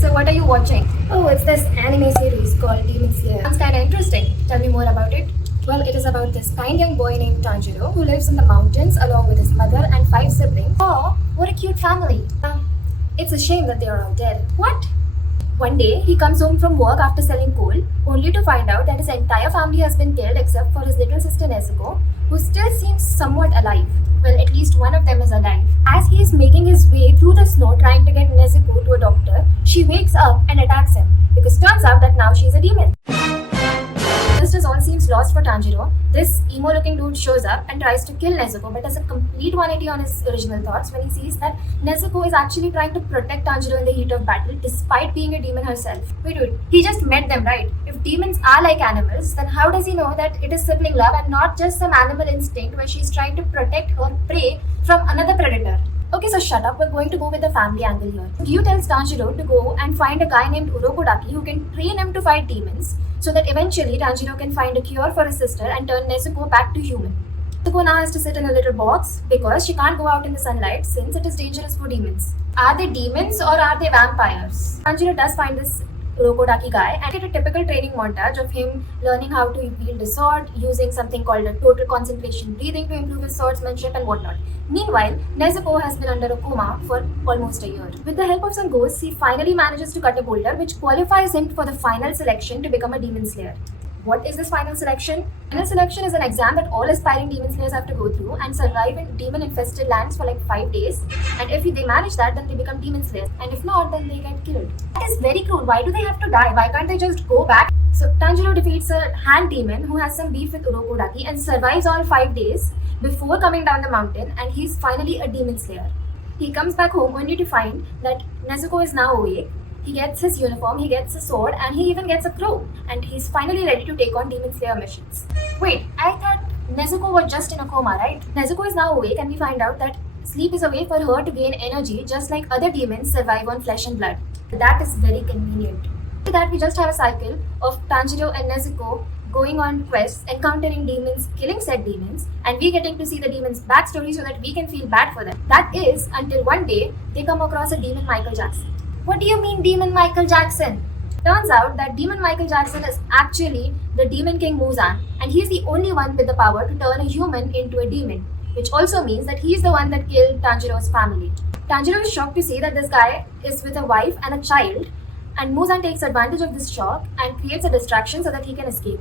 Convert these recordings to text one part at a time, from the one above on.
So what are you watching? Oh, it's this anime series called Demon Slayer. Sounds kinda interesting. Tell me more about it. Well, it is about this kind young boy named Tanjiro who lives in the mountains along with his mother and 5 siblings. Oh, what a cute family. It's a shame that they are all dead. What? One day, he comes home from work after selling coal, only to find out that his entire family has been killed except for his little sister Nezuko, who still seems somewhat alive. Well, at least one of them is alive. As he is making his way through the snow trying to get Nezuko to a doctor, she wakes up and attacks him, because turns out that now she's a demon. Just as all seems lost for Tanjiro, this emo-looking dude shows up and tries to kill Nezuko, but does a complete 180 on his original thoughts when he sees that Nezuko is actually trying to protect Tanjiro in the heat of battle, despite being a demon herself. Wait, dude, he just met them, right? If demons are like animals, then how does he know that it is sibling love and not just some animal instinct where she's trying to protect her prey from another predator? Okay, so shut up. We're going to go with the family angle here. Ryu tells Tanjiro to go and find a guy named Urokodaki who can train him to fight demons so that eventually Tanjiro can find a cure for his sister and turn Nezuko back to human. Nezuko now has to sit in a little box because she can't go out in the sunlight since it is dangerous for demons. Are they demons or are they vampires? Tanjiro does find this Urokodaki guy and get a typical training montage of him learning how to wield a sword, using something called a total concentration breathing to improve his swordsmanship and whatnot. Meanwhile, Nezuko has been under a coma for almost a year. With the help of some ghosts, he finally manages to cut a boulder which qualifies him for the final selection to become a demon slayer. What is this final selection? Final selection is an exam that all aspiring demon slayers have to go through and survive in demon-infested lands for like 5 days. And if they manage that, then they become demon slayers. And if not, then they get killed. That is very cruel. Why do they have to die? Why can't they just go back? So Tanjiro defeats a hand demon who has some beef with Urokodaki and survives all 5 days before coming down the mountain, and he's finally a demon slayer. He comes back home only to find that Nezuko is now awake. He gets his uniform, he gets a sword, and he even gets a crow. And he's finally ready to take on Demon Slayer missions. Wait, I thought Nezuko was just in a coma, right? Nezuko is now awake and we find out that sleep is a way for her to gain energy just like other demons survive on flesh and blood. That is very convenient. After that, we just have a cycle of Tanjiro and Nezuko going on quests, encountering demons, killing said demons, and we getting to see the demons' backstory so that we can feel bad for them. That is until one day they come across a demon Michael Jackson. What do you mean Demon Michael Jackson? Turns out that Demon Michael Jackson is actually the Demon King Muzan, and he's the only one with the power to turn a human into a demon, which also means that he's the one that killed Tanjiro's family. Tanjiro is shocked to see that this guy is with a wife and a child, and Muzan takes advantage of this shock and creates a distraction so that he can escape.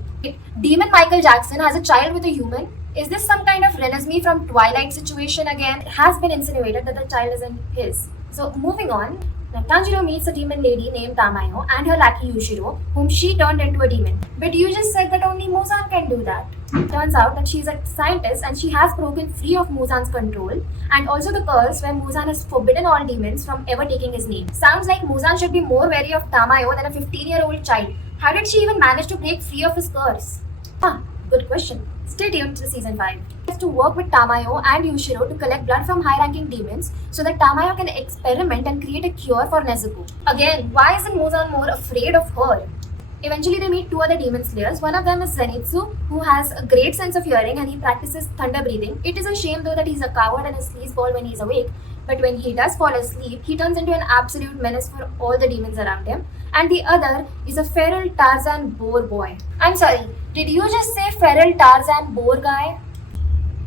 Demon Michael Jackson has a child with a human. Is this some kind of Renesmee from Twilight situation again? It has been insinuated that the child isn't his. So moving on, now, Tanjiro meets a demon lady named Tamayo and her lackey Yushiro, whom she turned into a demon. But you just said that only Muzan can do that. Turns out that she's a scientist and she has broken free of Muzan's control, and also the curse where Muzan has forbidden all demons from ever taking his name. Sounds like Muzan should be more wary of Tamayo than a 15-year-old child. How did she even manage to break free of his curse? Good question. Stay tuned to season 5. He has to work with Tamayo and Yushiro to collect blood from high-ranking demons so that Tamayo can experiment and create a cure for Nezuko. Again, why isn't Muzan more afraid of her? Eventually, they meet 2 other demon slayers. One of them is Zenitsu, who has a great sense of hearing and he practices thunder breathing. It is a shame though that he's a coward and a sleazeball when he's awake, but when he does fall asleep, he turns into an absolute menace for all the demons around him. And the other is a feral Tarzan boar boy. I'm sorry, did you just say feral Tarzan boar guy?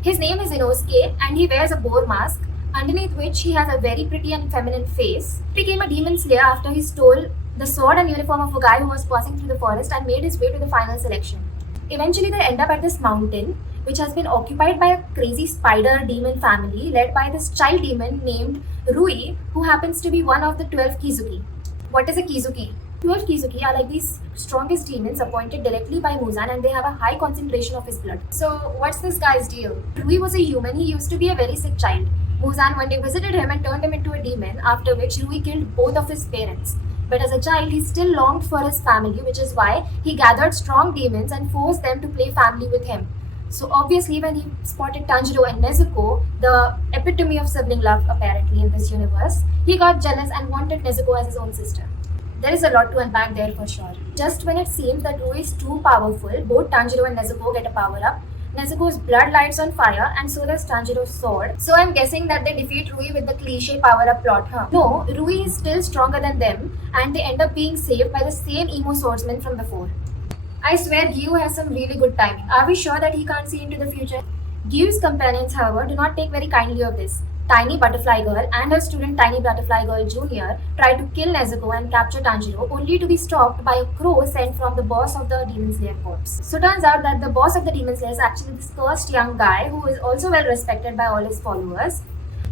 His name is Inosuke and he wears a boar mask, underneath which he has a very pretty and feminine face. He became a demon slayer after he stole the sword and uniform of a guy who was passing through the forest and made his way to the final selection. Eventually they end up at this mountain, which has been occupied by a crazy spider demon family led by this child demon named Rui, who happens to be one of the 12 Kizuki. What is a Kizuki? 12 Kizuki are like these strongest demons appointed directly by Muzan, and they have a high concentration of his blood. So what's this guy's deal? Rui was a human. He used to be a very sick child. Muzan one day visited him and turned him into a demon, after which Rui killed both of his parents. But as a child, he still longed for his family, which is why he gathered strong demons and forced them to play family with him. So obviously when he spotted Tanjiro and Nezuko, the epitome of sibling love apparently in this universe, he got jealous and wanted Nezuko as his own sister. There is a lot to unpack there for sure. Just when it seems that Rui is too powerful, both Tanjiro and Nezuko get a power up, Nezuko's blood lights on fire, and so does Tanjiro's sword. So I'm guessing that they defeat Rui with the cliche power-up plot, huh? No, Rui is still stronger than them, and they end up being saved by the same emo swordsman from before. I swear Gyu has some really good timing. Are we sure that he can't see into the future? Gyu's companions, however, do not take very kindly of this. Tiny Butterfly Girl and her student Tiny Butterfly Girl Jr. try to kill Nezuko and capture Tanjiro, only to be stopped by a crow sent from the boss of the Demon Slayer Corps. So turns out that the boss of the Demon Slayer is actually this cursed young guy who is also well respected by all his followers.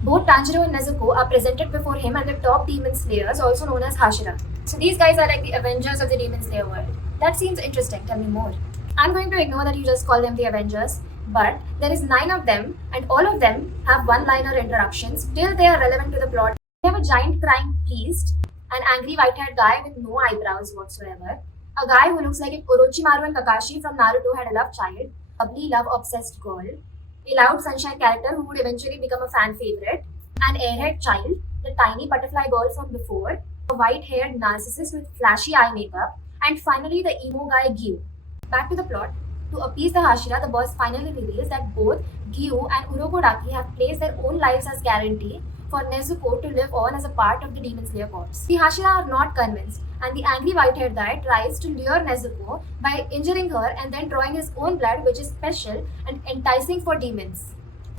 Both Tanjiro and Nezuko are presented before him and the top Demon Slayers, also known as Hashira. So these guys are like the Avengers of the Demon Slayer world. That seems interesting. Tell me more. I'm going to ignore that you just call them the Avengers, but there is 9 of them, and all of them have one-liner interruptions till they are relevant to the plot. We have a giant crying priest, an angry white-haired guy with no eyebrows whatsoever, a guy who looks like if Orochimaru and Kakashi from Naruto had a love child, a bubbly love-obsessed girl, a loud sunshine character who would eventually become a fan favorite, an airhead child, the tiny butterfly girl from before, a white-haired narcissist with flashy eye makeup, and finally the emo guy Gyu. Back to the plot. To appease the Hashira, the boss finally reveals that both Gyu and Urokodaki have placed their own lives as guarantee for Nezuko to live on as a part of the Demon Slayer Corps. The Hashira are not convinced, and the angry white-haired guy tries to lure Nezuko by injuring her and then drawing his own blood, which is special and enticing for demons.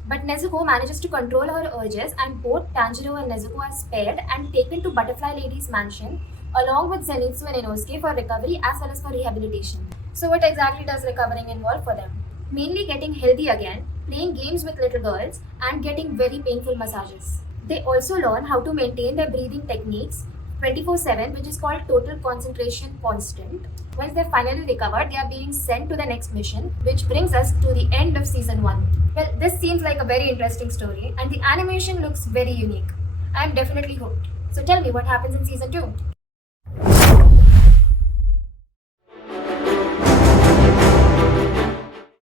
But Nezuko manages to control her urges, and both Tanjiro and Nezuko are spared and taken to Butterfly Lady's mansion along with Zenitsu and Inosuke for recovery as well as for rehabilitation. So what exactly does recovering involve for them? Mainly getting healthy again, playing games with little girls, and getting very painful massages. They also learn how to maintain their breathing techniques 24/7, which is called total concentration constant. Once they're finally recovered, they are being sent to the next mission, which brings us to the end of season 1. Well, this seems like a very interesting story, and the animation looks very unique. I'm definitely hooked. So tell me what happens in season 2.